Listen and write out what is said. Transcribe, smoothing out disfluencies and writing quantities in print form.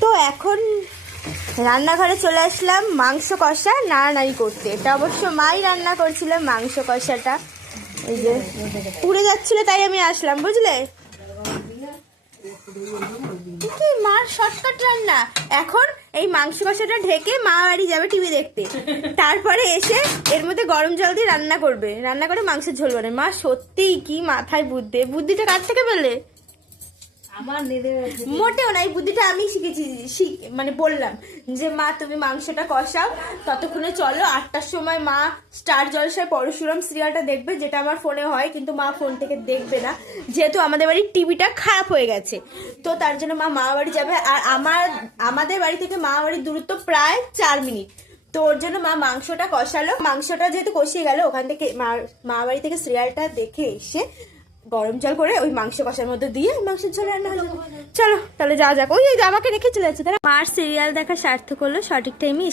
তো এখন রান্নাঘরে চলে আসলাম মাংস কষা নাড়ানাড়ি করতে। এটা অবশ্য মাই রান্না করছিল মাংস কষাটা, এই যে পুড়ে যাচ্ছিল তাই আমি আসলাম, বুঝলে? কি মার শর্টকাট রান্না। এখন এই মাংস কষাটা ঢেকে মা বাড়ি যাবে টিভি দেখতে, তারপরে এসে এর মধ্যে গরম জল দিয়ে রান্না করবে, রান্না করে মাংসের ঝোল বানাবে। মা সত্যিই কি মাথায় বুদ্ধি, বুদ্ধিটা কার থেকে পেলে? আমার মোটেও না, এই বুদ্ধিটা আমি শিখেছি, মানে বললাম যে মা তুমি মাংসটা কষাও, ততক্ষণে চলো 8টার সময় মা স্টার জলসায় পরশুরাম সিরিয়ালটা দেখবে, যেটা আমার ফোনে হয়, কিন্তু মা ফোন থেকে দেখবে না যেহেতু আমাদের বাড়ির টিভিটা খারাপ হয়ে গেছে। তো তার জন্য মা বাড়ি যাবে, আর আমাদের বাড়ি থেকে মা বাড়ির দূরত্ব প্রায় 4 মিনিট। তো ওর জন্য মা মাংসটা কষালো, মাংসটা যেহেতু কষিয়ে গেল, ওখান থেকে মা বাড়ি থেকে সিরিয়ালটা দেখে এসে গরম জল করে ওই মাংস কষার মধ্যে দিয়ে মাংসের ঝোল রান্না হয়ে যাবে। চলো তাহলে যাওয়া যাক। ওই আমাকে রেখে চলে যাচ্ছে, তারা মার সিরিয়াল দেখা সার্থক হলো, সঠিক টাইমে এসে